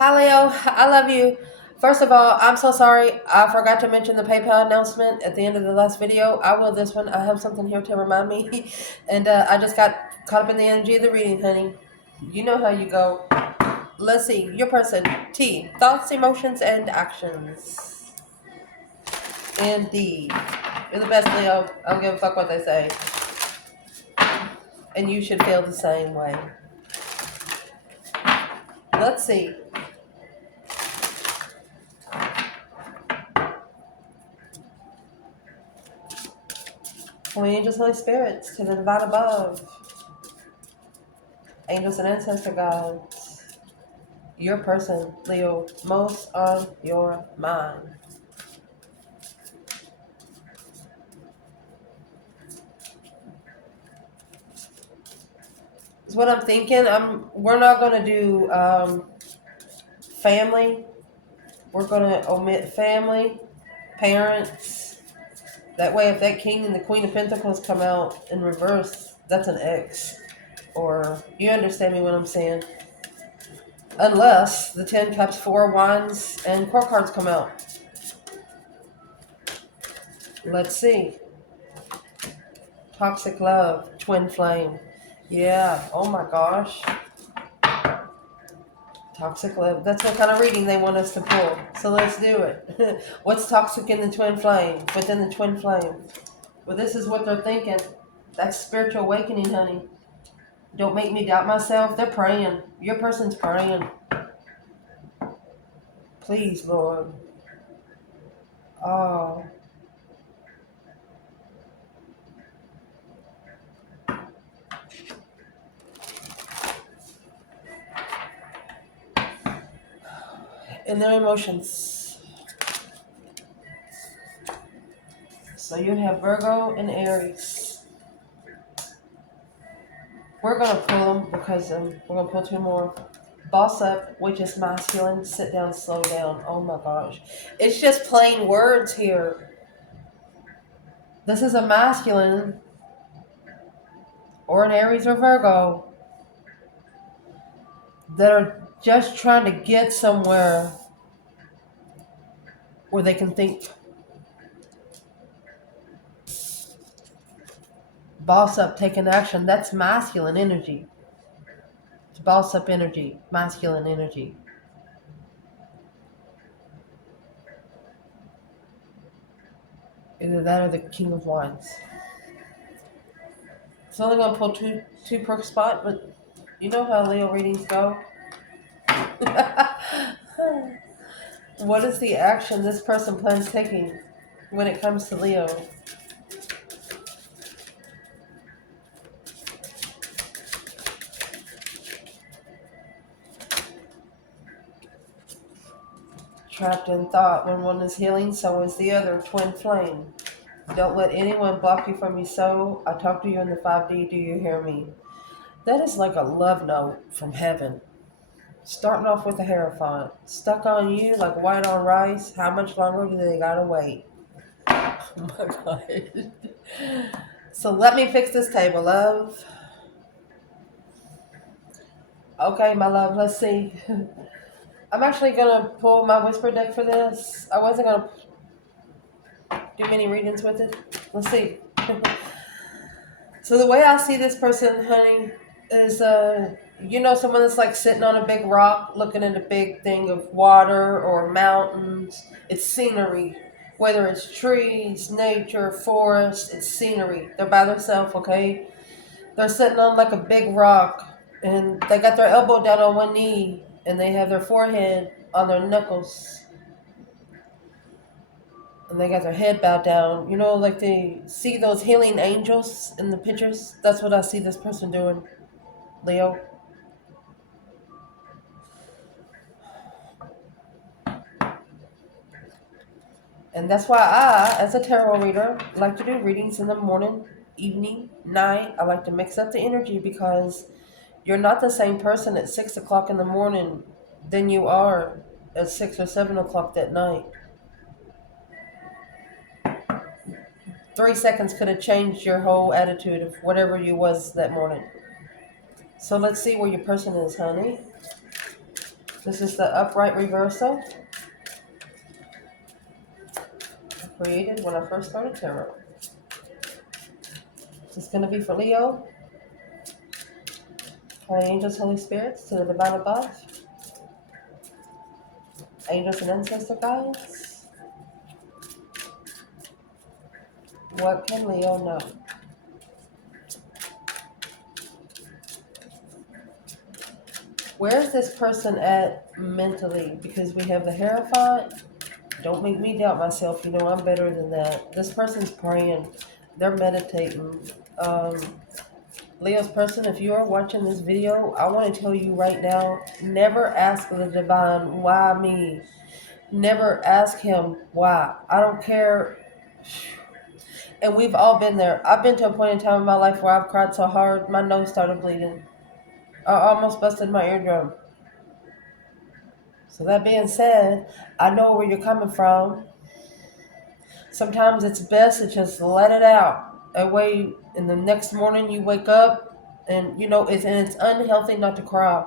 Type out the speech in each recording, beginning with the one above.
Hi, Leo. I love you. First of all, I'm so sorry. I forgot to mention the PayPal announcement at the end of the last video. I will this one. I have something here to remind me. And I just got caught up in the energy of the reading, honey. You know how you go. Let's see. Your person. T. Thoughts, emotions, and actions. Indeed. You're the best, Leo. I don't give a fuck what they say. And you should feel the same way. Let's see. Holy angels, Holy spirits, to the divine above. Angels and ancestor guides. Your person, Leo, most on your mind. Is what I'm thinking. We're not gonna do family. We're gonna omit family, parents. That way, if that King and the Queen of Pentacles come out in reverse, that's an X. Or you understand me what I'm saying? Unless the 10 Cups, 4 Wands, and Court cards come out. Let's see. Toxic love, twin flame. Yeah, oh my gosh. Toxic love. That's what kind of reading they want us to pull. So let's do it. What's toxic in the twin flame? Within the twin flame? Well, this is what they're thinking. That's spiritual awakening, honey. Don't make me doubt myself. They're praying. Your person's praying. Please, Lord. Oh. And their emotions. So you have Virgo and Aries. We're going to pull them because we're going to pull two more. Boss up, which is masculine. Sit down, slow down. Oh my gosh. It's just plain words here. This is a masculine or an Aries or Virgo that are just trying to get somewhere where they can think. Boss up, taking action. That's masculine energy. It's boss up energy, masculine energy. Either that or the King of Wands. It's only going to pull two per spot, but you know how Leo readings go. What is the action this person plans taking when it comes to Leo? Trapped in thought. When one is healing, so is the other. Twin flame. Don't let anyone block you from your soul. I talk to you in the 5D. Do you hear me? That is like a love note from heaven. Starting off with a Hierophant. Stuck on you like white on rice. How much longer do they gotta wait? Oh my God. So let me fix this table, love. Okay, my love, let's see. I'm actually gonna pull my Wysper deck for this. I wasn't gonna do many readings with it. Let's see. So the way I see this person, honey, is someone that's like sitting on a big rock looking at a big thing of water or mountains. It's scenery. Whether it's trees, nature, forest, it's scenery. They're by themselves, okay? They're sitting on like a big rock and they got their elbow down on one knee and they have their forehead on their knuckles. And they got their head bowed down. You know, like they see those healing angels in the pictures? That's what I see this person doing, Leo. And that's why I, as a tarot reader, like to do readings in the morning, evening, night. I like to mix up the energy because you're not the same person at 6 o'clock in the morning than you are at 6 or 7 o'clock that night. 3 seconds could have changed your whole attitude of whatever you was that morning. So let's see where your person is, honey. This is the upright reversal I created when I first started tarot. This is going to be for Leo. Holy angels, Holy spirits, to the divine above. Angels and ancestor guides. What can Leo know? Where is this person at mentally? Because we have the Hierophant. Don't make me doubt myself. You know I'm better than that. This person's praying. They're meditating. Leo's person, if you are watching this video, I want to tell you right now, never ask the divine, why me? Never ask him why. I don't care. And we've all been there. I've been to a point in time in my life where I've cried so hard, my nose started bleeding. I almost busted my eardrum. So that being said, I know where you're coming from. Sometimes it's best to just let it out. That way, in the next morning you wake up, and you know it's unhealthy not to cry.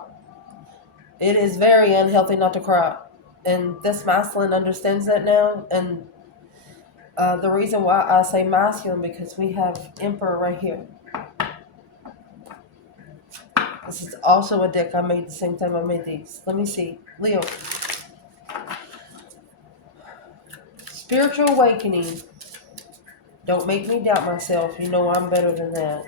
It is very unhealthy not to cry, and this masculine understands that now. And the reason why I say masculine, because we have Emperor right here. This is also a deck I made the same time I made these. Let me see. Leo. Spiritual awakening. Don't make me doubt myself. You know I'm better than that.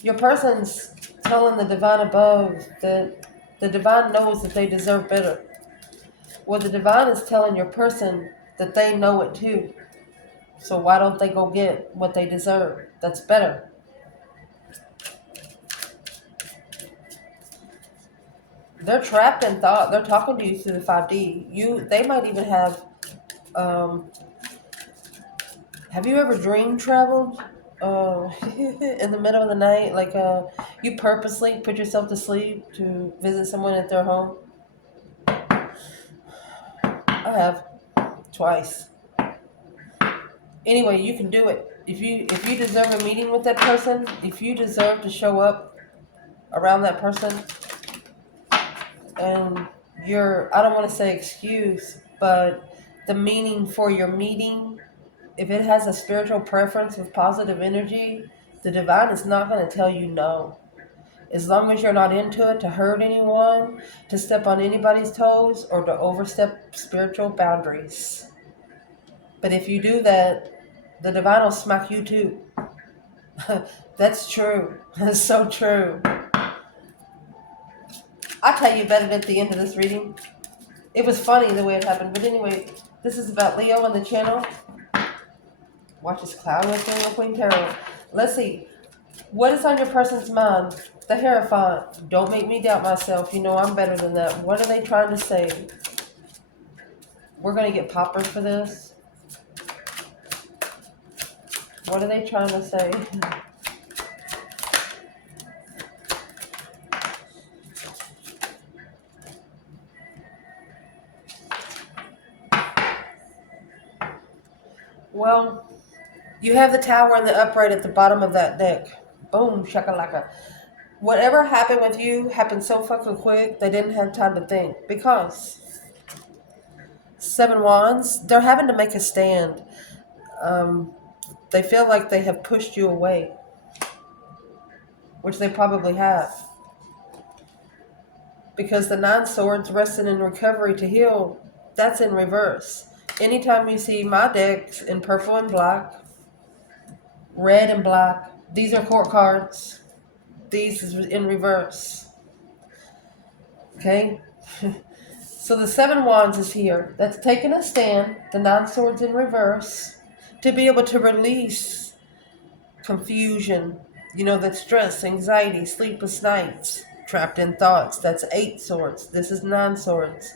Your person's telling the divine above that the divine knows that they deserve better. Well, the divine is telling your person that they know it too. So why don't they go get what they deserve? That's better. They're trapped in thought. They're talking to you through the 5D. They might even have you ever dream traveled? In the middle of the night, like you purposely put yourself to sleep to visit someone at their home? I have twice. Anyway, you can do it. If you deserve a meeting with that person, if you deserve to show up around that person, and I don't want to say excuse, but the meaning for your meeting, if it has a spiritual preference with positive energy, the divine is not going to tell you no. As long as you're not into it to hurt anyone, to step on anybody's toes, or to overstep spiritual boundaries. But if you do that, the divine will smack you too. That's true. That's so true. I'll tell you about it at the end of this reading. It was funny the way it happened. But anyway, this is about Leo on the channel. Watch this cloud with the Queen Tarot. Let's see. What is on your person's mind? The Hierophant. Don't make me doubt myself. You know I'm better than that. What are they trying to say? We're going to get poppers for this. What are they trying to say? Well, you have the Tower and the upright at the bottom of that deck. Boom, shakalaka. Whatever happened with you happened so fucking quick, they didn't have time to think. Because 7 Wands, they're having to make a stand. They feel like they have pushed you away, which they probably have. Because the 9 Swords, resting in recovery to heal, that's in reverse. Anytime you see my decks in purple and black, red and black, these are court cards. These is in reverse. Okay? So the 7 Wands is here. That's taking a stand. The 9 Swords in reverse. To be able to release confusion. You know, that stress, anxiety, sleepless nights, trapped in thoughts. That's 8 Swords. This is 9 Swords.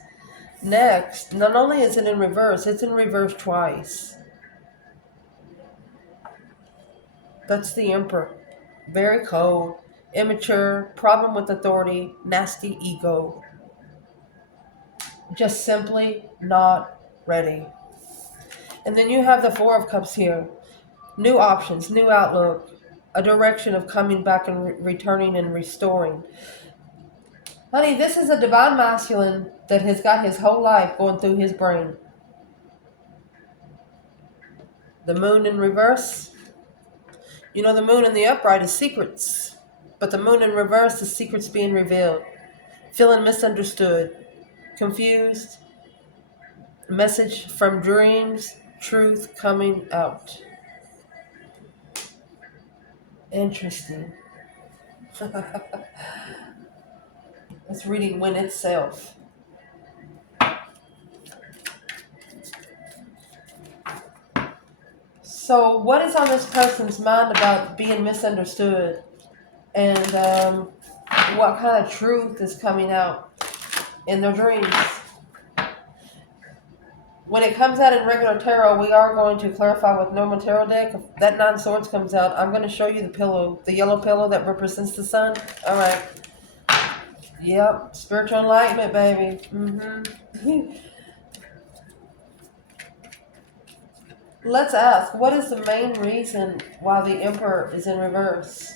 Next, not only is it in reverse, it's in reverse twice. That's the Emperor. Very cold, immature, problem with authority, nasty ego. Just simply not ready. And then you have the 4 of Cups here. New options, new outlook, a direction of coming back and returning and restoring. Honey, this is a divine masculine that has got his whole life going through his brain. The moon in reverse. You know, the moon in the upright is secrets. But the moon in reverse is secrets being revealed. Feeling misunderstood, confused, message from dreams, truth coming out. Interesting. It's reading Win itself. So, what is on this person's mind about being misunderstood? And what kind of truth is coming out in their dreams? When it comes out in regular tarot, we are going to clarify with normal tarot deck. If that nine swords comes out, I'm going to show you the pillow, the yellow pillow that represents the sun. All right. Yep. Spiritual enlightenment, baby. Let's ask, what is the main reason why the Emperor is in reverse?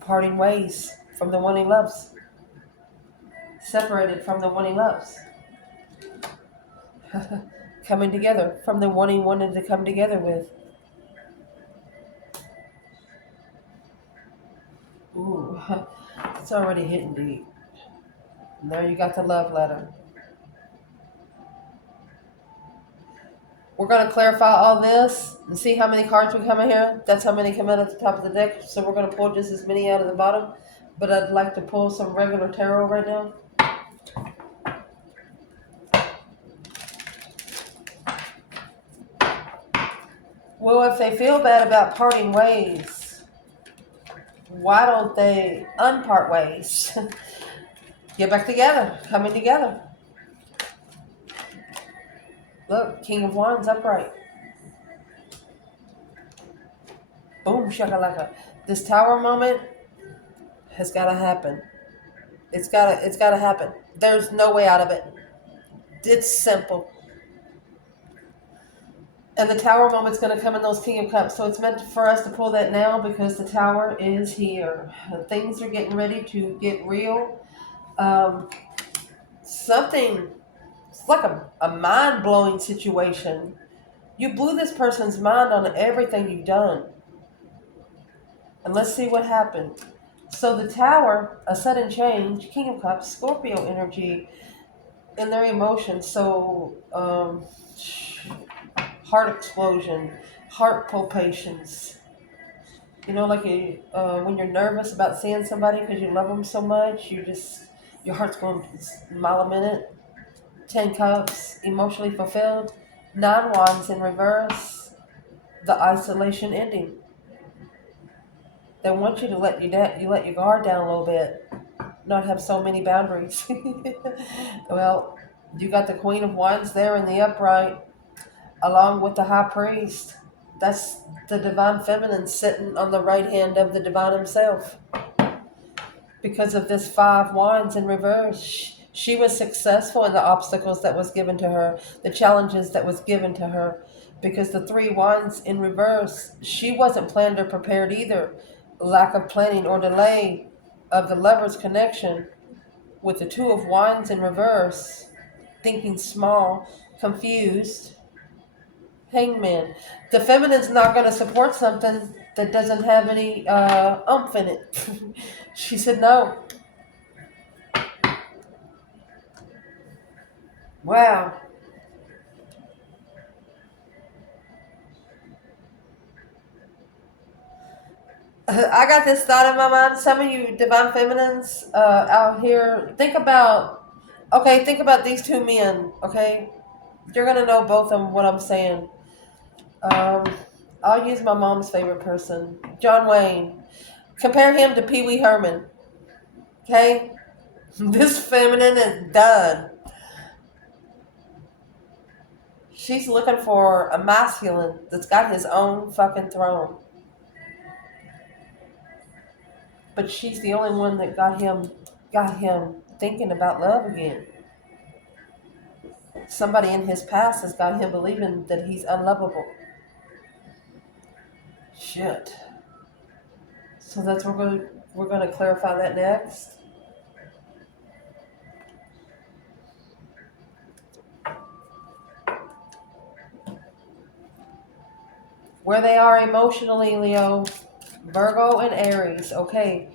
Parting ways from the one he loves. Separated from the one he loves. Coming together from the one he wanted to come together with. Ooh, it's already hitting deep. And there you got the love letter. We're going to clarify all this and see how many cards we come in here. That's how many come in at the top of the deck. So we're going to pull just as many out of the bottom. But I'd like to pull some regular tarot right now. Well, if they feel bad about parting ways, why don't they unpart ways? Get back together, coming together. Look, King of Wands upright. Boom, shakalaka. This tower moment has got to happen. It's got to happen. There's no way out of it. It's simple. And the tower moment's going to come in those King of Cups. So it's meant for us to pull that now because the tower is here. Things are getting ready to get real. Something, it's like a mind-blowing situation. You blew this person's mind on everything you've done. And let's see what happened. So the tower, a sudden change, King of Cups, Scorpio energy in their emotions. So heart explosion, heart palpitations. You know, like when you're nervous about seeing somebody because you love them so much, your heart's going a mile a minute. 10 Cups, emotionally fulfilled. 9 Wands in reverse, the isolation ending. They want you to let let your guard down a little bit, not have so many boundaries. Well, you got the Queen of Wands there in the upright, along with the High Priest. That's the divine feminine sitting on the right hand of the divine himself. Because of this 5 Wands in reverse, she was successful in the obstacles that was given to her, the challenges that was given to her. Because the 3 Wands in reverse, she wasn't planned or prepared either. Lack of planning or delay of the lover's connection with the 2 of Wands in reverse, thinking small, confused. Hangman. The feminine's not going to support something that doesn't have any oomph in it. She said no. Wow. I got this thought in my mind. Some of you divine feminines out here, think about these 2 men, okay? You're going to know both of them, what I'm saying. I'll use my mom's favorite person, John Wayne. Compare him to Pee Wee Herman, okay? This feminine is done. She's looking for a masculine that's got his own fucking throne. But she's the only one that got him thinking about love again. Somebody in his past has got him believing that he's unlovable. Shit. So that's we're going to clarify that next. Where they are emotionally, Leo, Virgo and Aries. Okay.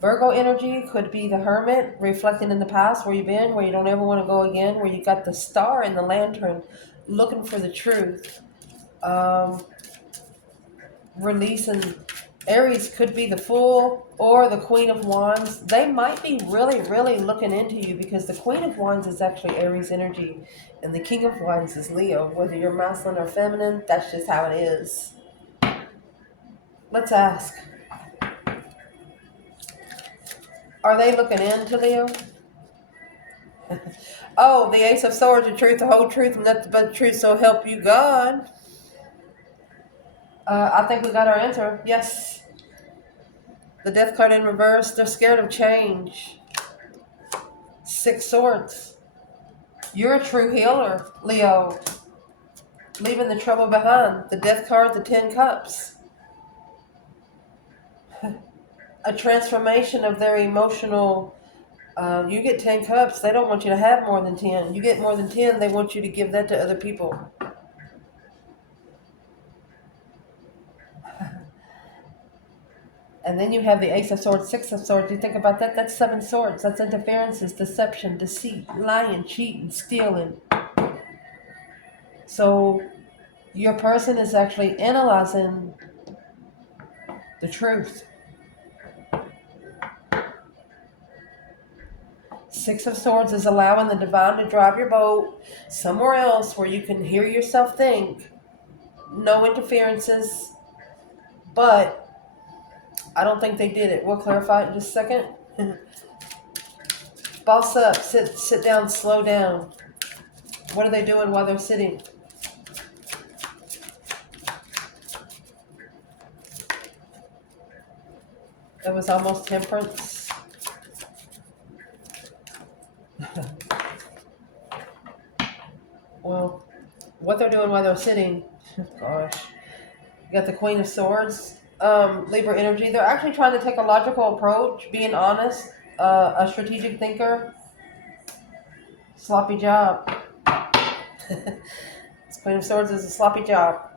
Virgo energy could be the hermit, reflecting in the past where you've been, where you don't ever want to go again, where you got the star and the lantern looking for the truth. Um, Releasing. Aries could be the Fool or the Queen of Wands. They might be really, really looking into you because the Queen of Wands is actually Aries energy and the King of Wands is Leo. Whether you're masculine or feminine, that's just how it is. Let's ask. Are they looking into Leo? Oh, the Ace of Swords, the truth, the whole truth, and nothing but the truth, so help you God. I think we got our answer. Yes. The Death card in reverse. They're scared of change. Six Swords. You're a true healer, Leo. Leaving the trouble behind. The Death card, the 10 Cups. A transformation of their emotional. You get 10 cups. They don't want you to have more than 10. You get more than 10, they want you to give that to other people. And then you have the Ace of Swords, Six of Swords. You think about that, that's 7 swords. That's interferences, deception, deceit, lying, cheating, stealing. So your person is actually analyzing the truth. Six of Swords is allowing the divine to drive your boat somewhere else where you can hear yourself think. No interferences. But I don't think they did it. We'll clarify it in just a second. Boss up, sit down, slow down. What are they doing while they're sitting? It was almost temperance. Well, what they're doing while they're sitting, gosh. You got the Queen of Swords, Libra energy. They're actually trying to take a logical approach, being honest, a strategic thinker. Sloppy job. Queen of Swords is a sloppy job.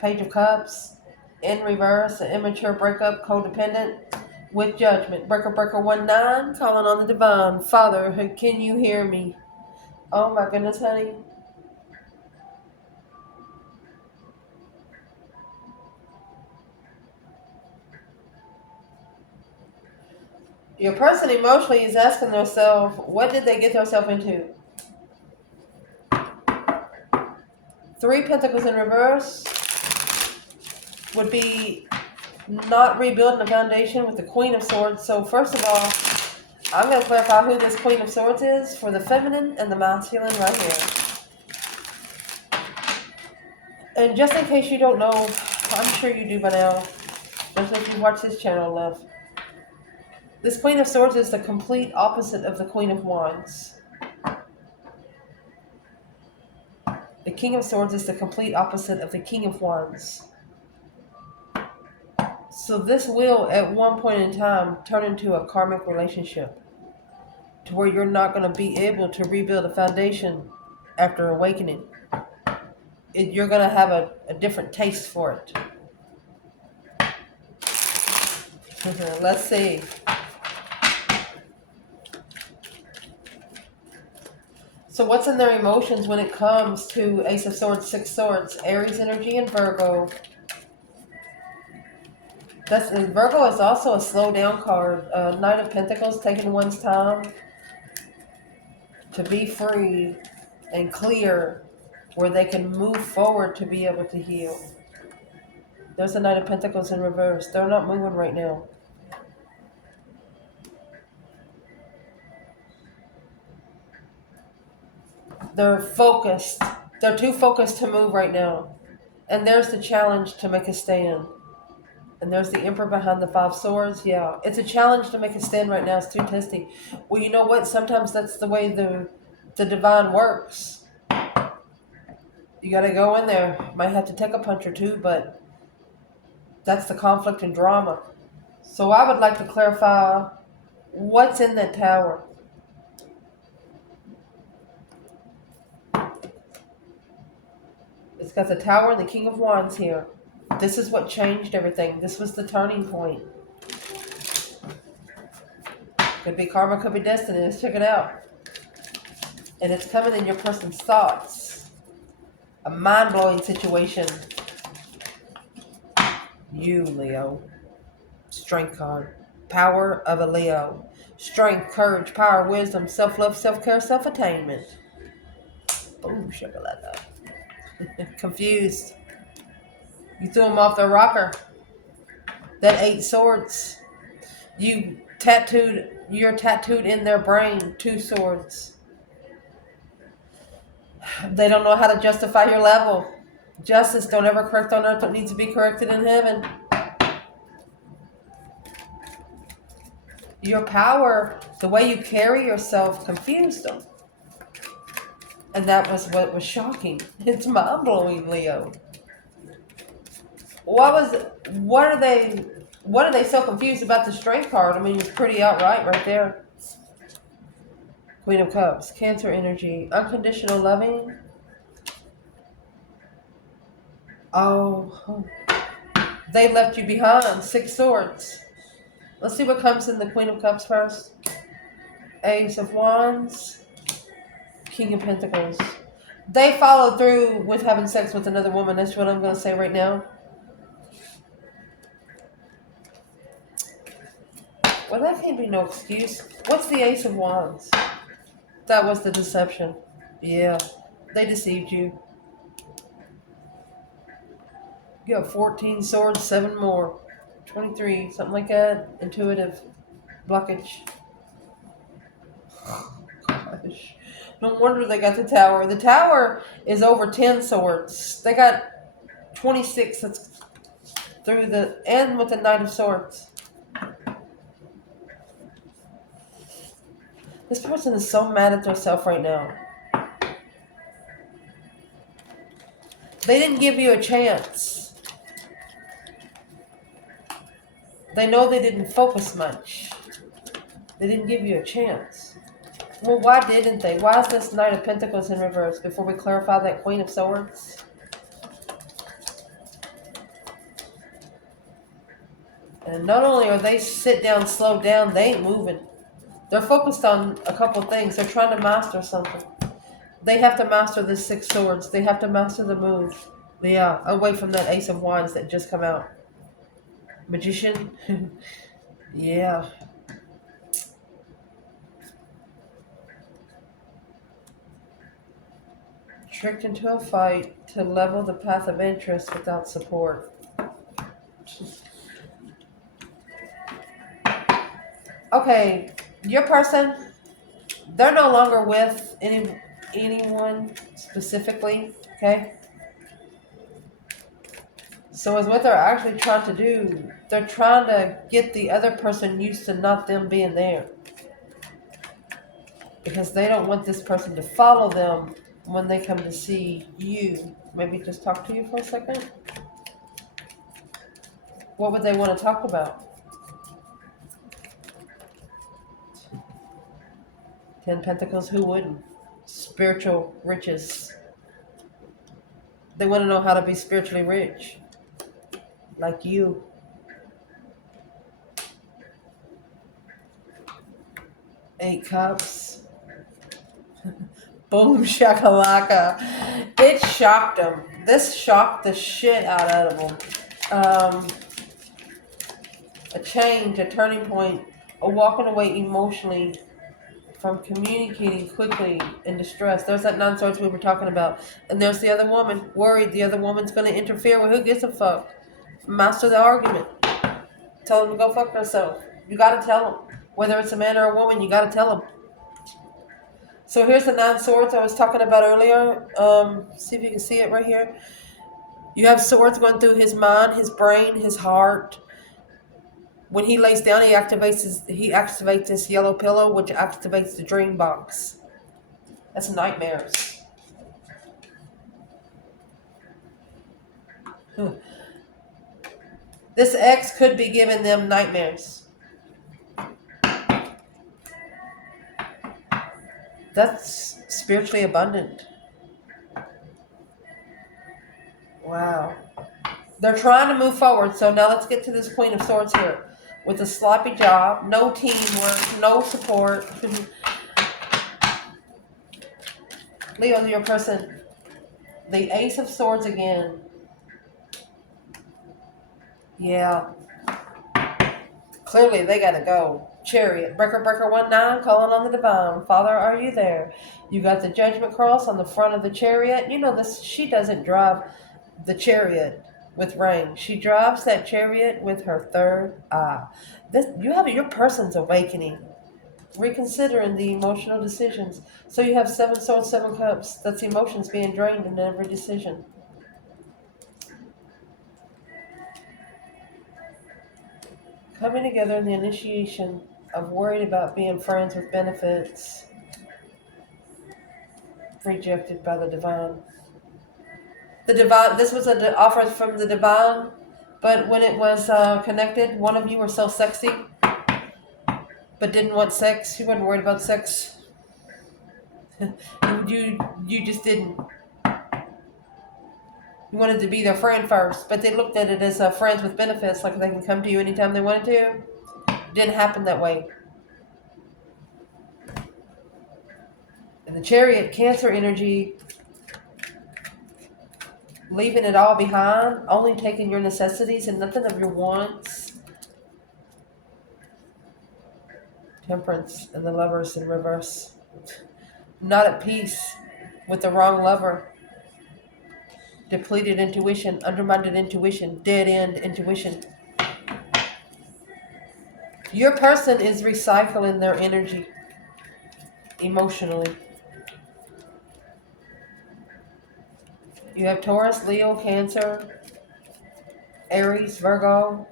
Page of Cups, in reverse, an immature breakup, codependent, with judgment. Breaker 19, calling on the divine. Father, can you hear me? Oh my goodness, honey. Your person emotionally is asking themselves, what did they get themselves into? 3 Pentacles in reverse would be not rebuilding the foundation with the Queen of Swords. So first of all, I'm going to clarify who this Queen of Swords is for the feminine and the masculine right here. And just in case you don't know, I'm sure you do by now, especially if you watch this channel enough. This Queen of Swords is the complete opposite of the Queen of Wands. The King of Swords is the complete opposite of the King of Wands. So this will, at one point in time, turn into a karmic relationship to where you're not going to be able to rebuild a foundation after awakening. You're going to have a different taste for it. Let's see. So what's in their emotions when it comes to Ace of Swords, Six Swords, Aries energy, and Virgo? And Virgo is also a slow down card. Knight of Pentacles, taking one's time to be free and clear where they can move forward to be able to heal. There's a Knight of Pentacles in reverse. They're not moving right now. They're focused. They're too focused to move right now. And there's the challenge to make a stand. And there's the Emperor behind the 5 swords. Yeah, it's a challenge to make a stand right now. It's too testy. Well, you know what? Sometimes that's the way the divine works. You got to go in there. Might have to take a punch or two, but That's the conflict and drama. So I would like to clarify what's in that tower. It's got the tower and the King of Wands here. This is what changed everything. This was the turning point. Could be karma, could be destiny. Let's check it out. And it's coming in your person's thoughts. A mind-blowing situation. You, Leo. Strength card. Power of a Leo. Strength, courage, power, wisdom, self-love, self-care, self-attainment. Boom, shakalaka. Confused. You threw him off the rocker. That 8 swords. You're tattooed in their brain. 2 swords. They don't know how to justify your level. Justice, don't ever correct on earth what needs to be corrected in heaven. Your power, the way you carry yourself, confused them. And that was what was shocking. It's mind-blowing, Leo. What are they so confused about the strength card? I mean, it's pretty outright right there. Queen of Cups, Cancer energy, unconditional loving. Oh, they left you behind. 6 swords. Let's see what comes in the Queen of Cups first. Ace of Wands, King of Pentacles. They followed through with having sex with another woman. That's what I'm going to say right now. Well, that can't be no excuse. What's the Ace of Wands? That was the deception. Yeah, they deceived you. You have 14 swords, 7 more. 23, something like that. Intuitive. Blockage. Gosh. No wonder they got the tower. The tower is over 10 swords. They got 26 that's through the end with the Knight of Swords. This person is so mad at themselves right now. They didn't give you a chance. They know they didn't focus much. They didn't give you a chance. Well, why didn't they? Why is this Knight of Pentacles in reverse before we clarify that Queen of Swords? And not only are they sit down, slow down, they ain't moving. They're focused on a couple things. They're trying to master something. They have to master the 6 swords. They have to master the move. Yeah, away from that Ace of Wands that just come out. Magician. Yeah. Tricked into a fight to level the path of interest without support. Okay, your person, they're no longer with anyone specifically, okay? So is what they're actually trying to do, they're trying to get the other person used to not them being there. Because they don't want this person to follow them when they come to see you. Maybe just talk to you for a second. What would they want to talk about? 10 Pentacles, who wouldn't? Spiritual riches. They want to know how to be spiritually rich. Like you. Eight Cups. Boom shakalaka. It shocked them. This shocked the shit out of them. A change, a turning point, a walking away emotionally from communicating quickly in distress. There's that 9 swords we were talking about. And there's the other woman, worried the other woman's going to interfere. Well, who gives a fuck? Master the argument. Tell them to go fuck themselves. You got to tell them. Whether it's a man or a woman, you got to tell them. So here's the 9 swords I was talking about earlier. See if you can see it right here. You have swords going through his mind, his brain, his heart. When he lays down, he activates this yellow pillow, which activates the dream box. That's nightmares. This ex could be giving them nightmares. That's spiritually abundant. Wow. They're trying to move forward. So now let's get to this Queen of Swords here. With a sloppy job, no teamwork, no support. Leo, your person. The Ace of Swords again. Yeah. Clearly they gotta go. Chariot. Breaker, breaker, 1-9, calling on the divine. Father, are you there? You got the judgment cross on the front of the chariot. You know this. She doesn't drive the chariot with rain. She drives that chariot with her third eye. This, you have your person's awakening, reconsidering the emotional decisions. So you have 7 swords, 7 cups. That's emotions being drained in every decision. Coming together in the initiation of worried about being friends with benefits, rejected by the divine. The divine. This was an offer from the divine, but when it was connected, one of you were so sexy, but didn't want sex. You wasn't worried about sex. you just didn't. You wanted to be their friend first, but they looked at it as friends with benefits, like they can come to you anytime they wanted to. Didn't happen that way. And the chariot, Cancer energy, leaving it all behind, only taking your necessities and nothing of your wants. Temperance and the Lovers in reverse. Not at peace with the wrong lover. Depleted intuition, undermined intuition, dead end intuition. Your person is recycling their energy emotionally. You have Taurus, Leo, Cancer, Aries, Virgo.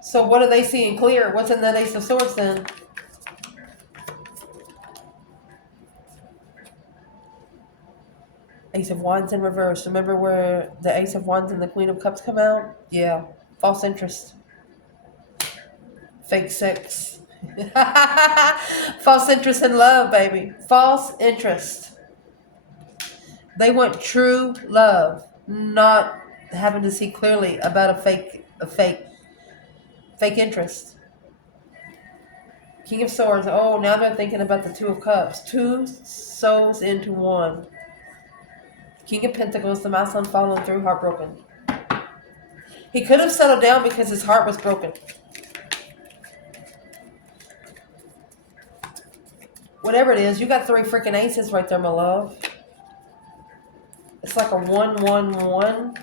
So what are they seeing clear? What's in that Ace of Swords then? Ace of Wands in reverse. Remember where the Ace of Wands and the Queen of Cups come out? Yeah. False interest. Fake sex. False interest in love, baby. False interest. They want true love, not having to see clearly about a fake interest. King of Swords. Oh, now they're thinking about the Two of Cups. 2 souls into 1. King of Pentacles, the masculine following through, heartbroken. He could have settled down because his heart was broken. Whatever it is, you got 3 freaking aces right there, my love. It's like a 1-1-1.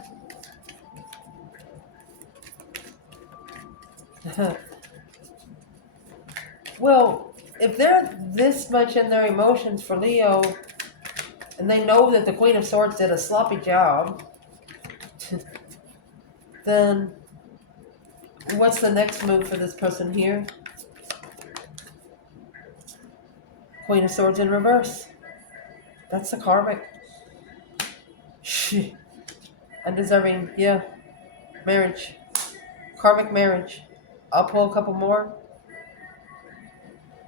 Well, if they're this much in their emotions for Leo, and they know that the Queen of Swords did a sloppy job, then what's the next move for this person here? Queen of Swords in reverse. That's the karmic. Undeserving, yeah. Marriage. Karmic marriage. I'll pull a couple more.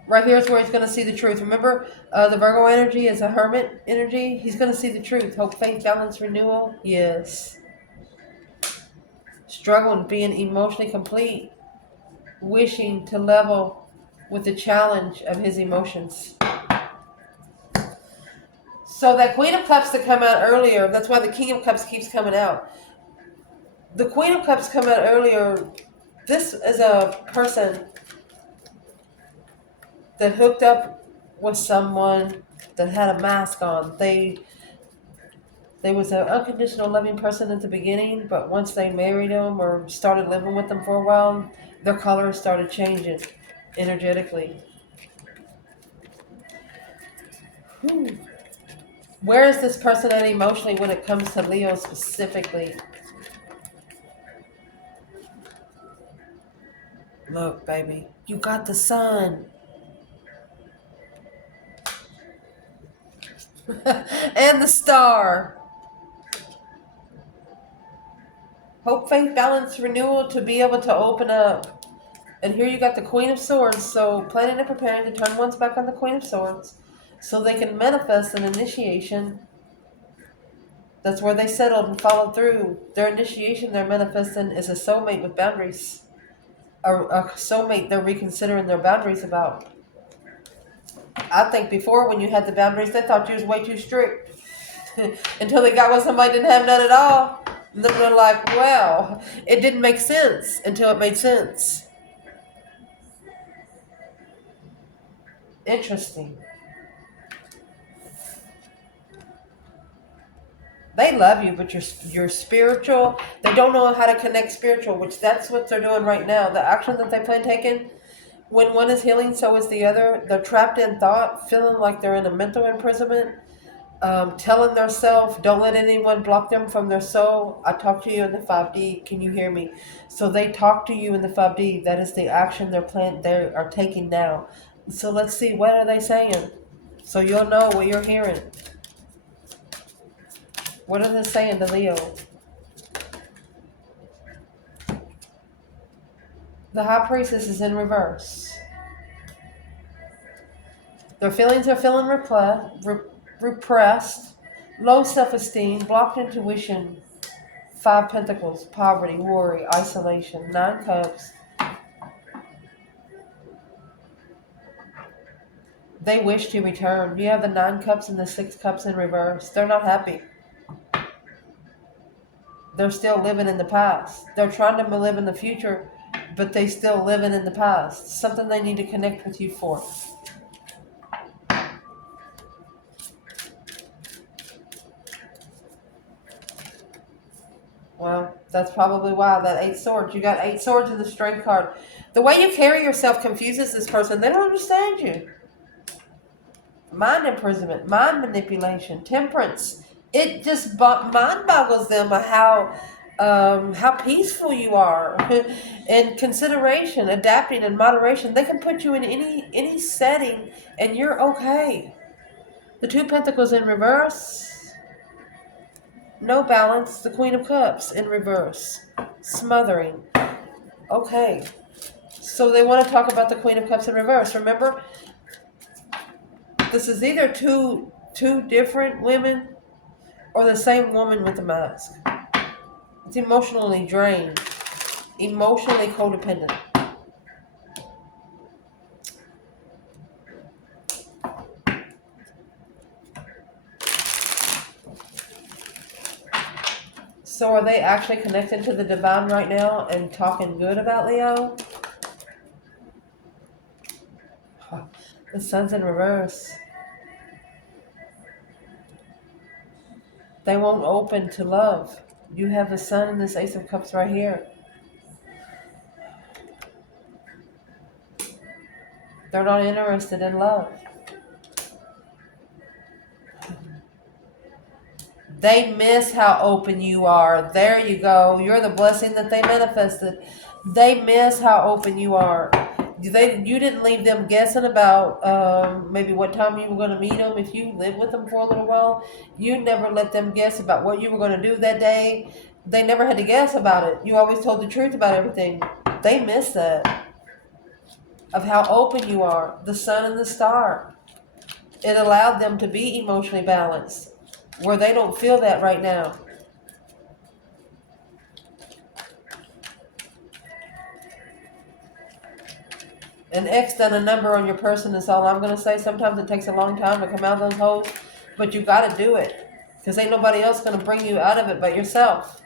Right here is where he's going to see the truth. Remember, the Virgo energy is a hermit energy. He's going to see the truth. Hope, faith, balance, renewal. Yes. Struggling, being emotionally complete. Wishing to level with the challenge of his emotions. So that Queen of Cups that come out earlier, that's why the King of Cups keeps coming out. The Queen of Cups come out earlier. This is a person that hooked up with someone that had a mask on. They was an unconditional loving person at the beginning, but once they married him or started living with them for a while, their color started changing energetically. Where is this person at emotionally when it comes to Leo specifically? Look, baby, you got the sun. And the star. Hope, faith, balance, renewal to be able to open up. And here you got the Queen of Swords. So planning and preparing to turn one's back on the Queen of Swords so they can manifest an initiation. That's where they settled and followed through. Their initiation they're manifesting is a soulmate with boundaries. A soulmate they're reconsidering their boundaries about. I think before when you had the boundaries, they thought you was way too strict. Until they got with somebody didn't have none at all. And then they're like, well, it didn't make sense until it made sense. Interesting. They love you, but you're spiritual. They don't know how to connect spiritual, which that's what they're doing right now. The action that they plan taking, when one is healing, so is the other. They're trapped in thought, feeling like they're in a mental imprisonment, telling themselves, don't let anyone block them from their soul. I talk to you in the 5D. Can you hear me? So they talk to you in the 5D. That is the action they are taking now. So let's see, what are they saying? So you'll know what you're hearing. What are they saying to Leo? The High Priestess is in reverse. Their feelings are feeling repressed, low self-esteem, blocked intuition, 5 Pentacles, poverty, worry, isolation, 9 Cups. They wish to return. You have the 9 Cups and the 6 Cups in reverse. They're not happy. They're still living in the past. They're trying to live in the future, but they still living in the past. Something they need to connect with you for. Well, that's probably why that 8 Swords. You got 8 Swords in the Strength card. The way you carry yourself confuses this person. They don't understand you. Mind imprisonment, mind manipulation, temperance. It just mind boggles them how peaceful you are, and consideration, adapting, and moderation. They can put you in any setting, and you're okay. The 2 Pentacles in reverse. No balance. The Queen of Cups in reverse. Smothering. Okay. So they want to talk about the Queen of Cups in reverse. Remember, this is either two different women or the same woman with the mask. It's emotionally drained, emotionally codependent. So are they actually connected to the divine right now and talking good about Leo? The Sun's in reverse. They won't open to love. You have the Sun and this Ace of Cups right here. They're not interested in love. They miss how open you are. There you go. You're the blessing that they manifested. They miss how open you are. You didn't leave them guessing about maybe what time you were going to meet them. If you lived with them for a little while, you never let them guess about what you were going to do that day. They never had to guess about it. You always told the truth about everything. They miss that, of how open you are. The Sun and the Star. It allowed them to be emotionally balanced, where they don't feel that right now. An X done a number on your person is all I'm going to say. Sometimes it takes a long time to come out of those holes, but you got to do it, because ain't nobody else going to bring you out of it but yourself.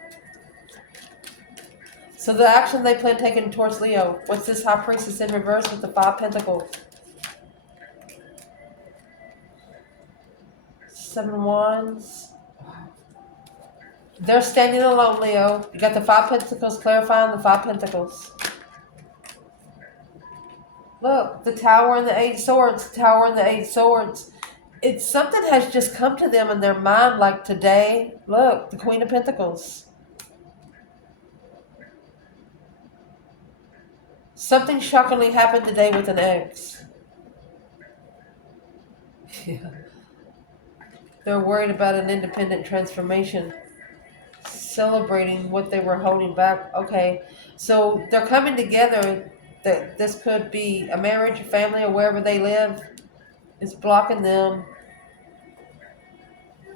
So the action they plan taking towards Leo. What's this High Priestess in reverse with the 5 Pentacles? 7 Wands. They're standing alone, Leo. You got the 5 Pentacles clarifying the 5 Pentacles. Look, the Tower and the 8 Swords. Tower and the 8 Swords. It's something has just come to them in their mind, like today. Look, the Queen of Pentacles. Something shockingly happened today with an X. Yeah. They're worried about an independent transformation. celebrating what they were holding back. Okay, so they're coming together. That this could be a marriage, a family, or wherever they live is blocking them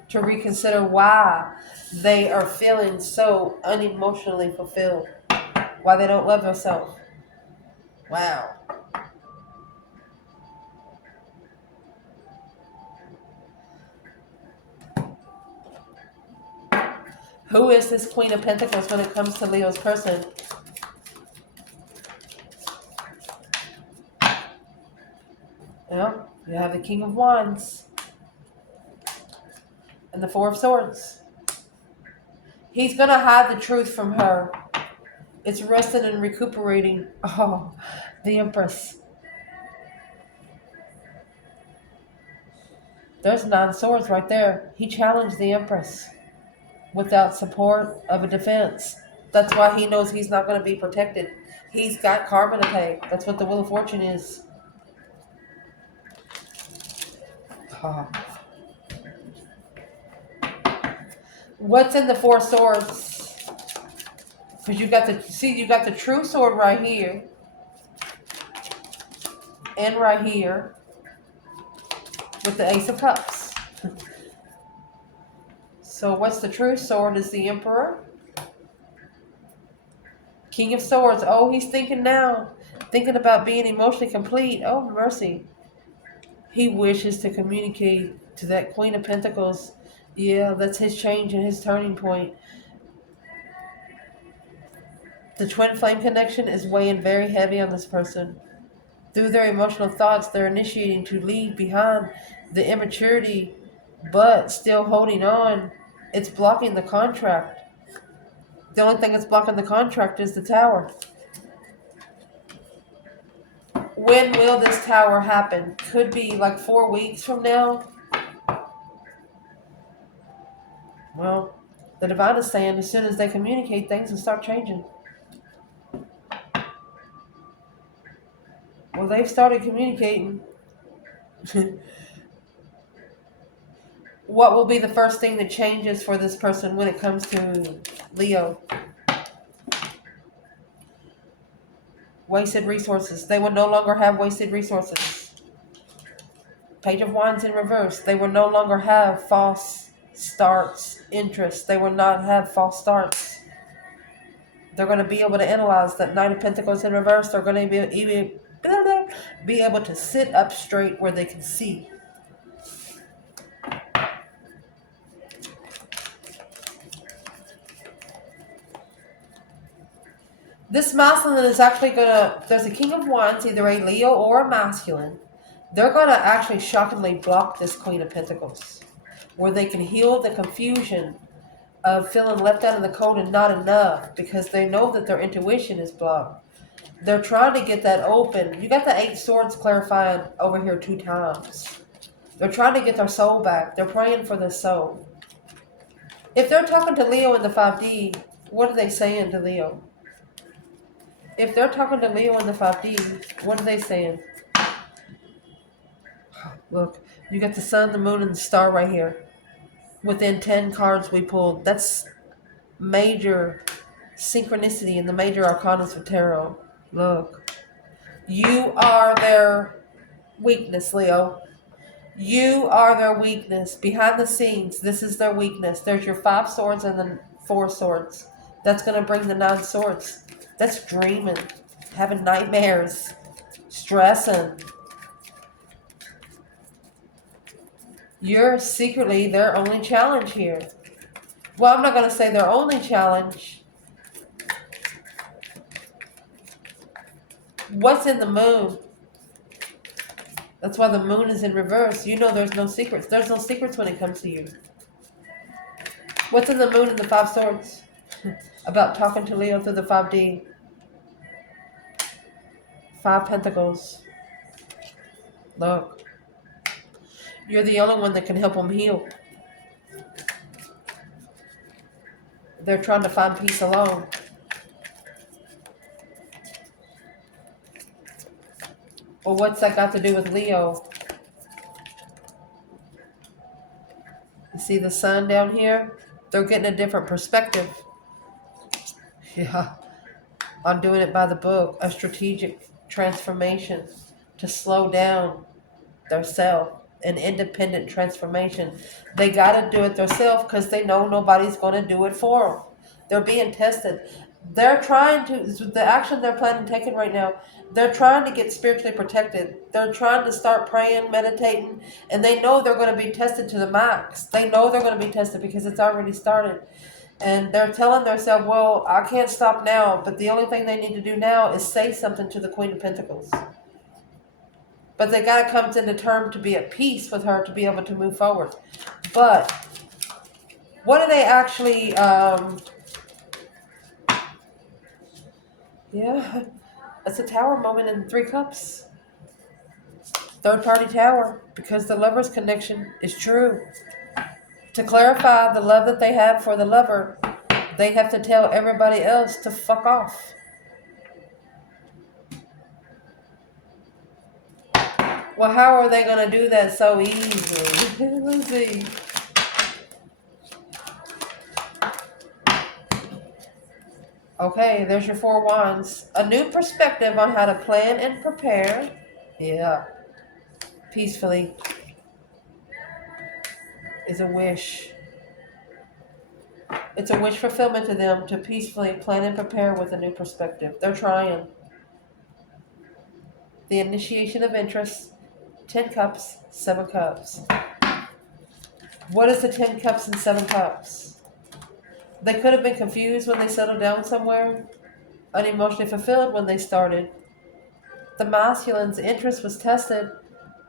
to reconsider why they are feeling so unemotionally fulfilled, why they don't love themselves. Wow. Who is this Queen of Pentacles when it comes to Leo's person? Well, you have the King of Wands and the Four of Swords. He's going to hide the truth from her. It's resting and recuperating. Oh, the Empress. There's 9 swords right there. He challenged the Empress without support of a defense. That's why he knows he's not going to be protected. He's got karma to pay. That's what the Wheel of Fortune is. Oh. What's in the Four Swords? Because you got the true sword right here. And right here. With the Ace of Cups. So what's the true sword is the Emperor. King of Swords. Oh, he's thinking now. Thinking about being emotionally complete. Oh, mercy. He wishes to communicate to that Queen of Pentacles. Yeah, that's his change and his turning point. The twin flame connection is weighing very heavy on this person. Through their emotional thoughts, they're initiating to leave behind the immaturity, but still holding on. It's blocking the contract. The only thing that's blocking the contract is the Tower. When will this Tower happen? Could be like 4 weeks from now. Well, the Divine is saying as soon as they communicate, things will start changing. Well, they've started communicating. What will be the first thing that changes for this person when it comes to Leo? Wasted resources. They will no longer have wasted resources. Page of Wands in reverse. They will no longer have false starts, interest. They will not have false starts. They're going to be able to analyze that Knight of Pentacles in reverse. They're going to be able to sit up straight where they can see. This masculine is actually going to, there's a King of Wands, either a Leo or a masculine. They're going to actually shockingly block this Queen of Pentacles, where they can heal the confusion of feeling left out in the cold and not enough, because they know that their intuition is blocked. They're trying to get that open. You got the 8 swords clarifying over here 2 times. They're trying to get their soul back. They're praying for their soul. If they're talking to Leo in the 5D, what are they saying to Leo? If they're talking to Leo in the 5D, what are they saying? Look, you got the sun, the moon, and the star right here. Within 10 cards we pulled. That's major synchronicity in the major arcanas for tarot. Look. You are their weakness, Leo. You are their weakness. Behind the scenes, this is their weakness. There's your 5 swords and then 4 swords. That's going to bring the 9 swords. That's dreaming, having nightmares, stressing. You're secretly their only challenge here. Well, I'm not going to say their only challenge. What's in the moon? That's why the moon is in reverse. You know there's no secrets. There's no secrets when it comes to you. What's in the moon and the 5 swords? About talking to Leo through the 5D. 5 pentacles. Look. You're the only one that can help them heal. They're trying to find peace alone. Well, what's that got to do with Leo? You see the sun down here? They're getting a different perspective. Yeah. On doing it by the book, a strategic transformation to slow down their self, an independent transformation. They got to do it themselves because they know nobody's going to do it for them. They're being tested. They're trying to, the action they're planning taking right now, they're trying to get spiritually protected. They're trying to start praying, meditating, and they know they're going to be tested to the max. They know they're going to be tested because it's already started. And they're telling themselves, well, I can't stop now, but the only thing they need to do now is say something to the Queen of Pentacles. But they got to come to the term to be at peace with her to be able to move forward. But what are they actually, yeah, it's a tower moment in Three Cups. Third party tower, because the lover's connection is true. To clarify the love that they have for the lover, they have to tell everybody else to fuck off. Well, how are they going to do that so easily? Let's see. Okay, there's your Four Wands. A new perspective on how to plan and prepare. Yeah. Peacefully is a wish. It's a wish fulfillment to them to peacefully plan and prepare with a new perspective. They're trying. The initiation of interest. 10 cups, 7 cups. What is the 10 cups and 7 cups? They could have been confused when they settled down somewhere, unemotionally fulfilled when they started. The masculine's interest was tested,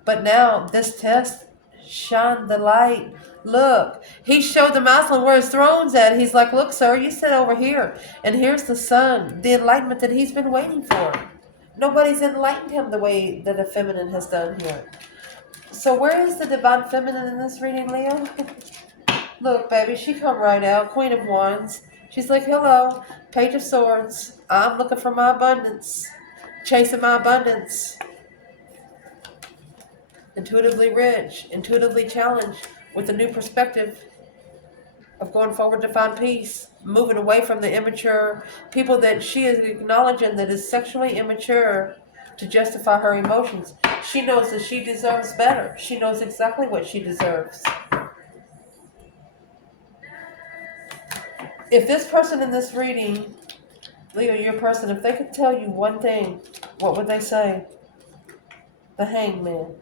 but now this test shined the light. Look, he showed the masculine where his throne's at. He's like, look, sir, you sit over here, and here's the sun, the enlightenment that he's been waiting for. Nobody's enlightened him the way that the feminine has done here. So where is the divine feminine in this reading, Leo? Look, baby, she come right out. Queen of Wands. She's like, hello, Page of Swords. I'm looking for my abundance. Chasing my abundance. Intuitively rich. Intuitively challenged. With a new perspective of going forward to find peace. Moving away from the immature people that she is acknowledging that is sexually immature to justify her emotions. She knows that she deserves better. She knows exactly what she deserves. If this person in this reading, Leo, your person, if they could tell you one thing, what would they say? The Hangman.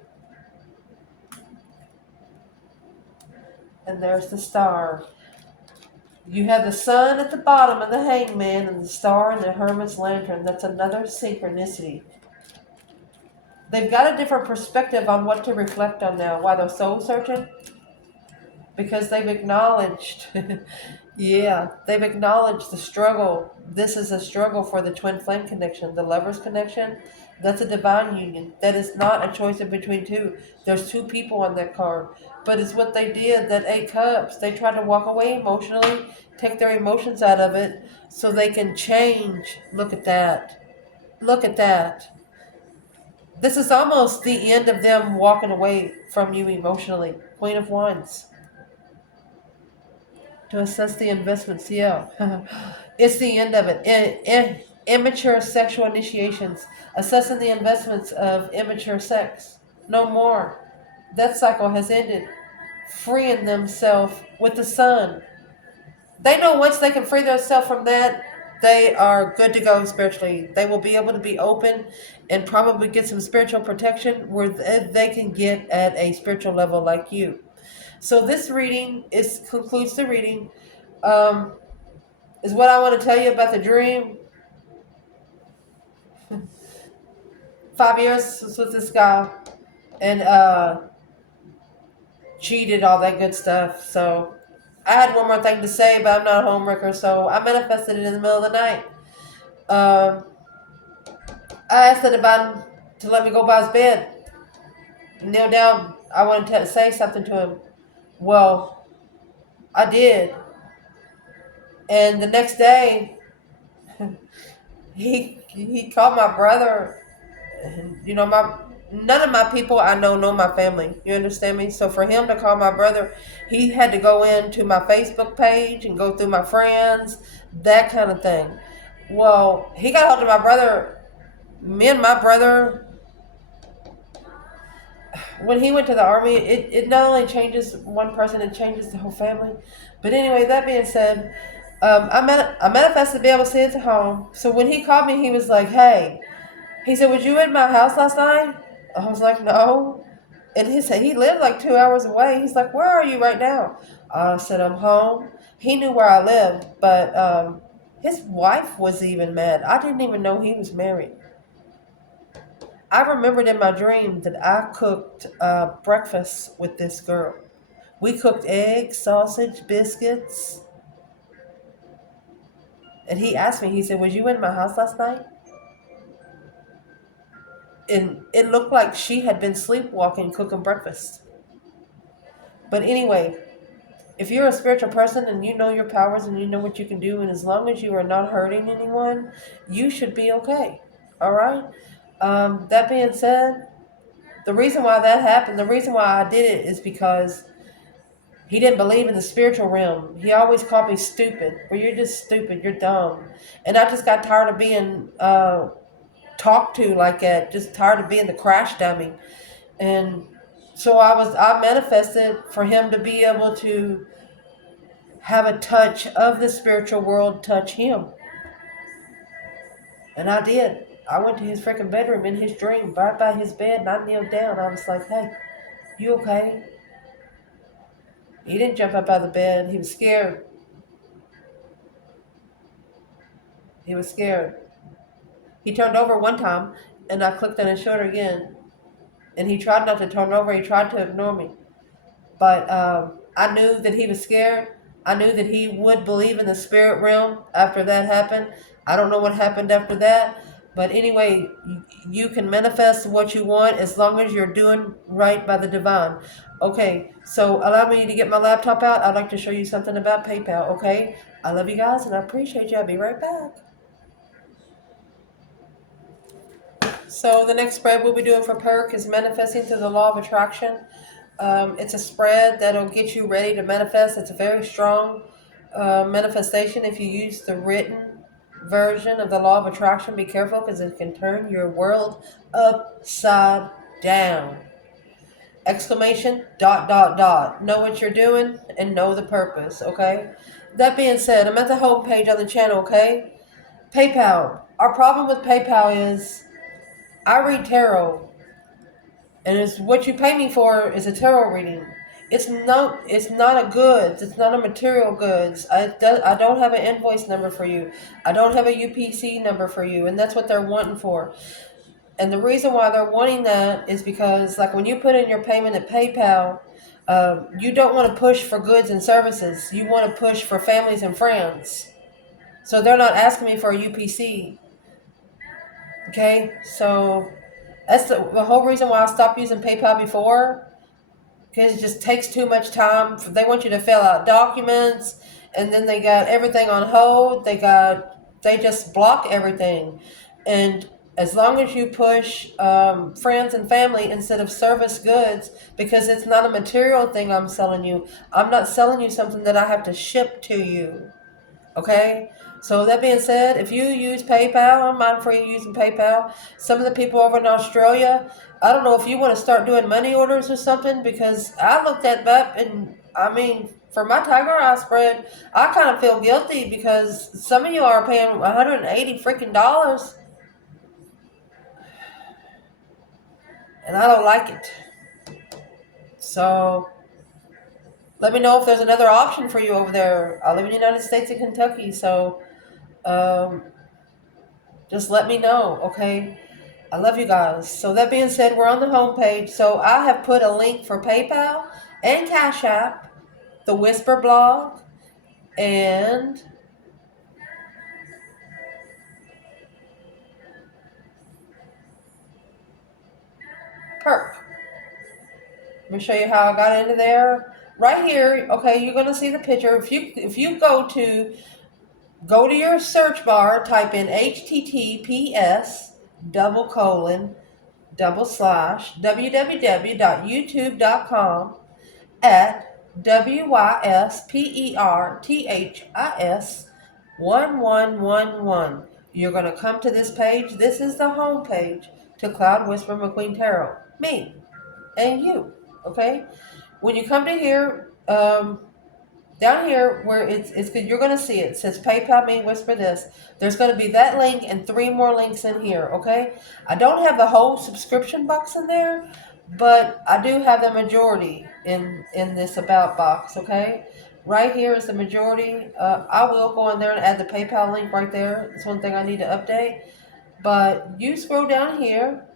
And there's the Star. You have the sun at the bottom of the Hangman and the star in the Hermit's Lantern. That's another synchronicity. They've got a different perspective on what to reflect on now. Why they're soul searching? Because they've acknowledged, yeah, they've acknowledged the struggle. This is a struggle for the twin flame connection, the lover's connection. That's a divine union. That is not a choice in between two. There's two people on that card. But it's what they did, that 8 cups. They tried to walk away emotionally, take their emotions out of it so they can change. Look at that. Look at that. This is almost the end of them walking away from you emotionally. Queen of Wands. To assess the investments, yeah. It's the end of it. Immature sexual initiations. Assessing the investments of immature sex. No more. That cycle has ended. Freeing themselves with the sun. They know once they can free themselves from that, they are good to go spiritually. They will be able to be open and probably get some spiritual protection where they can get at a spiritual level like you. So this reading concludes the reading. Is what I want to tell you about the dream. 5 years was with this guy, and cheated, all that good stuff. So I had one more thing to say, but I'm not a homewrecker, so I manifested it in the middle of the night. I asked the divine to let me go by his bed. Kneel down. I wanted to say something to him. Well, I did. And the next day, he called my brother. And, you know, none of my people I know my family. You understand me? So for him to call my brother, he had to go into my Facebook page and go through my friends, that kind of thing. Well, he got hold of my brother. Me and my brother, when he went to the army, it not only changes one person, it changes the whole family. But anyway, that being said, I manifested to be able to see it at home. So when he called me, he was like, "Hey," he said, "Was you in my house last night?" I was like, "No." And he said he lived like 2 hours away. He's like, "Where are you right now?" I said, "I'm home." He knew where I lived, but his wife was even mad. I didn't even know he was married. I remembered in my dream that I cooked breakfast with this girl. We cooked eggs, sausage, biscuits. And he asked me, he said, "Was you in my house last night?" And it looked like she had been sleepwalking, cooking breakfast. But anyway, if you're a spiritual person and you know your powers and you know what you can do, and as long as you are not hurting anyone, you should be okay. All right? That being said, the reason why that happened, the reason why I did it is because he didn't believe in the spiritual realm. He always called me stupid. Well, you're just stupid. You're dumb. And I just got tired of being talked to like that. Just tired of being the crash dummy. And so I manifested for him to be able to have a touch of the spiritual world touch him. And I did. I went to his freaking bedroom in his dream, right by his bed, and I kneeled down. I was like, "Hey, you okay?" He didn't jump up out of the bed. He was scared. He was scared. He turned over one time, and I clicked on his shoulder again. And he tried not to turn over. He tried to ignore me. But I knew that he was scared. I knew that he would believe in the spirit realm after that happened. I don't know what happened after that. But anyway, you can manifest what you want as long as you're doing right by the divine. Okay, so allow me to get my laptop out. I'd like to show you something about PayPal, okay? I love you guys and I appreciate you. I'll be right back. So the next spread we'll be doing for Perk is manifesting through the law of attraction. It's a spread that'll get you ready to manifest. It's a very strong manifestation. If you use the written version of the law of attraction, be careful because it can turn your world upside down. Exclamation, dot, dot, dot. Know what you're doing and know the purpose, okay? That being said, I'm at the home page on the channel, okay? PayPal. Our problem with PayPal is I read tarot, and it's what you pay me for is a tarot reading. It's not a goods. It's not a material goods. I don't have an invoice number for you. I don't have a UPC number for you, and that's what they're wanting for. And the reason why they're wanting that is because, like, when you put in your payment at PayPal, you don't want to push for goods and services. You want to push for families and friends. So they're not asking me for a UPC. Okay, so that's the whole reason why I stopped using PayPal before, because it just takes too much time. They want you to fill out documents, and then they got everything on hold. They just block everything, and as long as you push friends and family instead of service goods, because it's not a material thing I'm selling you. I'm not selling you something that I have to ship to you. Okay? So that being said, if you use PayPal, I'm not for you using PayPal. Some of the people over in Australia, I don't know if you want to start doing money orders or something, because I looked at that and I mean, for my Tiger Eye spread, I kind of feel guilty because some of you are paying 180 freaking dollars, and I don't like it. So let me know if there's another option for you over there. I live in the United States of Kentucky, so um, just let me know, okay? I love you guys. So that being said, we're on the homepage. So I have put a link for PayPal and Cash App, the Wysper blog, and Perk. Let me show you how I got into there. Right here, okay, you're gonna see the picture. If you go to your search bar, type in HTTPS double colon www.youtube.com at WYSPERTHIS1111. You're going to come to this page. This is the home page to Cloud Whisper McQueen Tarot. Me and you. Okay? When you come to here, down here where it's good, you're going to see it. It says PayPal me whisper this. There's going to be that link and 3 more links in here. Okay, I don't have the whole subscription box in there, but I do have the majority in this about box. Okay, right here is the majority. I will go in there and add the PayPal link right there. It's one thing I need to update. But you scroll down here.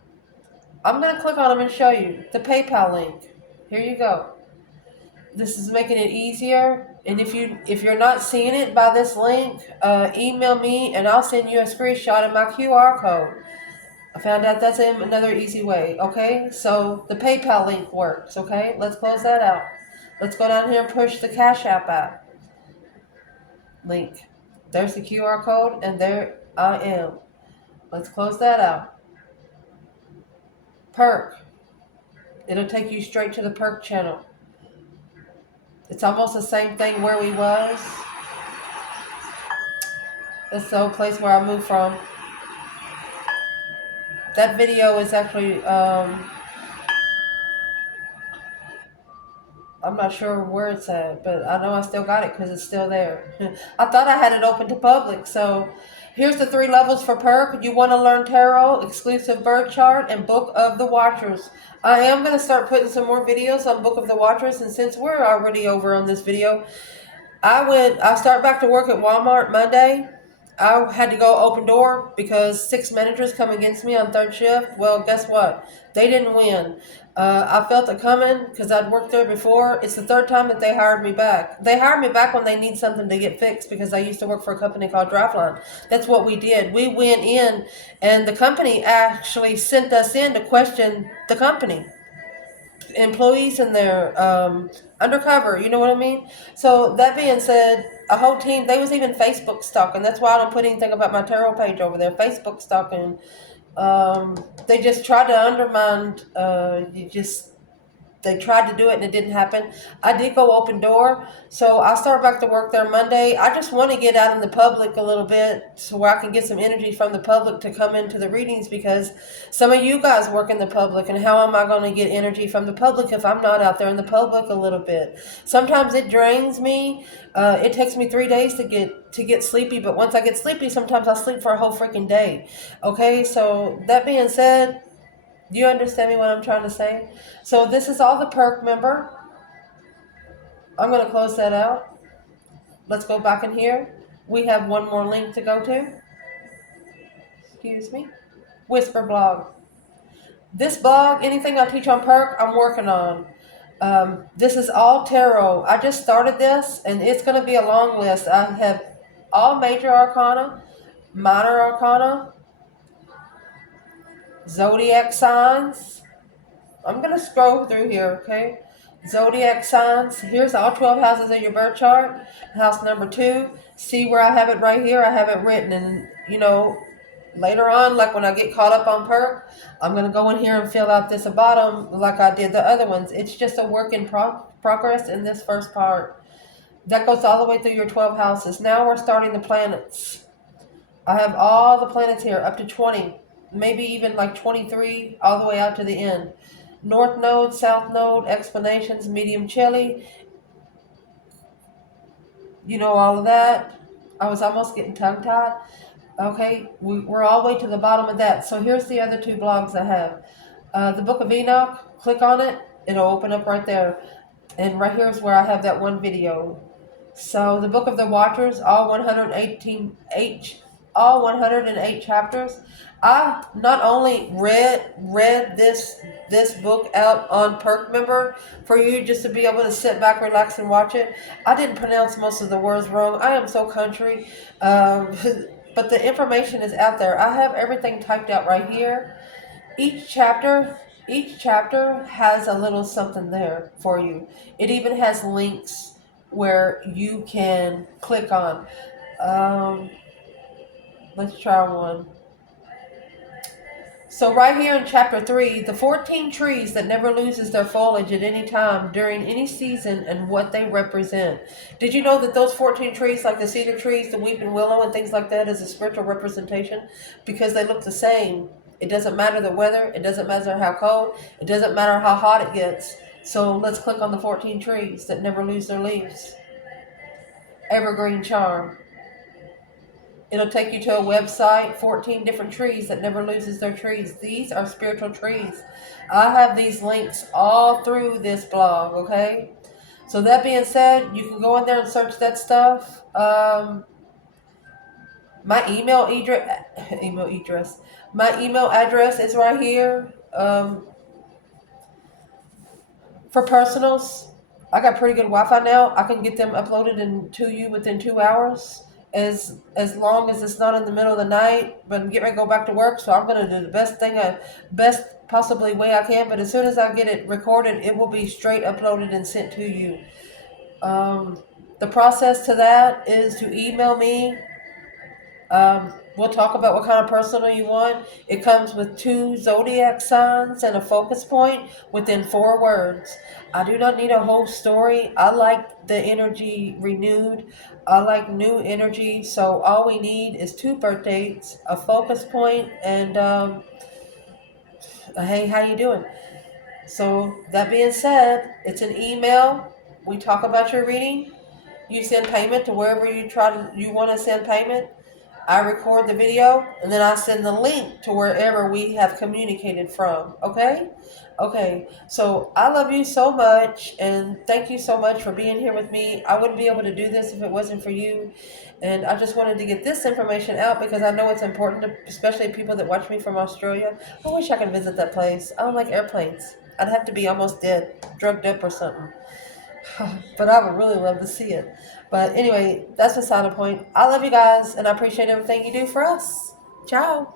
I'm going to click on them and show you the PayPal link. Here you go. This is making it easier. And if you're not seeing it by this link, email me and I'll send you a screenshot of my QR code. I found out that's another easy way. Okay, so the PayPal link works. Okay, let's close that out. Let's go down here and push the Cash App link. There's the QR code, and there I am. Let's close that out. Perk. It'll take you straight to the Perk channel. It's almost the same thing where we was. That's the old place where I moved from. That video is actually, I'm not sure where it's at, but I know I still got it because it's still there. I thought I had it open to public. So here's the 3 levels for perk. You want to learn tarot, exclusive birth chart, and Book of the Watchers. I am going to start putting some more videos on Book of the Watchers, and since we're already over on this video, I start back to work at Walmart Monday. I had to go open door because 6 managers come against me on 3rd shift. Well, guess what? They didn't win. I felt it coming because I'd worked there before. It's the 3rd time that they hired me back. They hired me back when they need something to get fixed because I used to work for a company called Driveline. That's what we did. We went in and the company actually sent us in to question the company. Employees in there, undercover, you know what I mean? So that being said, a whole team, they was even Facebook stalking. That's why I don't put anything about my tarot page over there. Facebook stalking. They just tried to undermine, they tried to do it and it didn't happen. I did go open door, so I'll start back to work there Monday. I just want to get out in the public a little bit so where I can get some energy from the public to come into the readings because some of you guys work in the public, and how am I going to get energy from the public if I'm not out there in the public a little bit? Sometimes it drains me. It takes me 3 days to get sleepy, but once I get sleepy, sometimes I sleep for a whole freaking day. Okay, so that being said, do you understand me what I'm trying to say? So this is all the perk member. I'm going to close that out. Let's go back in here. We have one more link to go to. Excuse me. Wysper blog. This blog, anything I teach on perk, I'm working on. This is all tarot. I just started this, and it's going to be a long list. I have all major arcana, minor arcana, zodiac signs. I'm going to scroll through here, okay? Zodiac signs. Here's all 12 houses of your birth chart. House number 2. See where I have it right here? I have it written. And, later on, like when I get caught up on perk, I'm going to go in here and fill out this bottom like I did the other ones. It's just a work in progress in this first part. That goes all the way through your 12 houses. Now we're starting the planets. I have all the planets here, up to 20. Maybe even like 23, all the way out to the end. North Node, South Node, explanations, medium chili. You know all of that. I was almost getting tongue-tied. Okay, we're all the way to the bottom of that. So here's the other 2 blogs I have. The Book of Enoch, click on it. It'll open up right there. And right here is where I have that one video. So the Book of the Watchers, all 108 chapters. I not only read this book out on Perk Member for you just to be able to sit back, relax, and watch it. I didn't pronounce most of the words wrong. I am so country, but the information is out there. I have everything typed out right here. Each chapter has a little something there for you. It even has links where you can click on. Let's try one. So right here in chapter 3, the 14 trees that never loses their foliage at any time during any season and what they represent. Did you know that those 14 trees, like the cedar trees, the weeping willow and things like that, is a spiritual representation? Because they look the same. It doesn't matter the weather. It doesn't matter how cold. It doesn't matter how hot it gets. So let's click on the 14 trees that never lose their leaves. Evergreen charm. It'll take you to a website, 14 different trees that never loses their trees. These are spiritual trees. I have these links all through this blog, okay? So that being said, you can go in there and search that stuff. My my email address is right here. For personals, I got pretty good Wi-Fi now. I can get them uploaded to you within 2 hours, as long as it's not in the middle of the night. But I'm getting ready to go back to work, so I'm gonna do the best possibly way I can. But as soon as I get it recorded, it will be straight uploaded and sent to you. The process to that is to email me. We'll talk about what kind of personal you want. It comes with 2 zodiac signs and a focus point within 4 words. I do not need a whole story. I like the energy renewed. I like new energy. So all we need is 2 birth dates, a focus point, and hey, how you doing? So that being said, it's an email. We talk about your reading. You send payment to wherever you want to send payment. I record the video and then I send the link to wherever we have communicated from. Okay? Okay. So I love you so much and thank you so much for being here with me. I wouldn't be able to do this if it wasn't for you. And I just wanted to get this information out because I know it's important, to, especially people that watch me from Australia. I wish I could visit that place. I don't like airplanes. I'd have to be almost dead, drugged up or something. But I would really love to see it. But anyway, that's beside the point. I love you guys, and I appreciate everything you do for us. Ciao.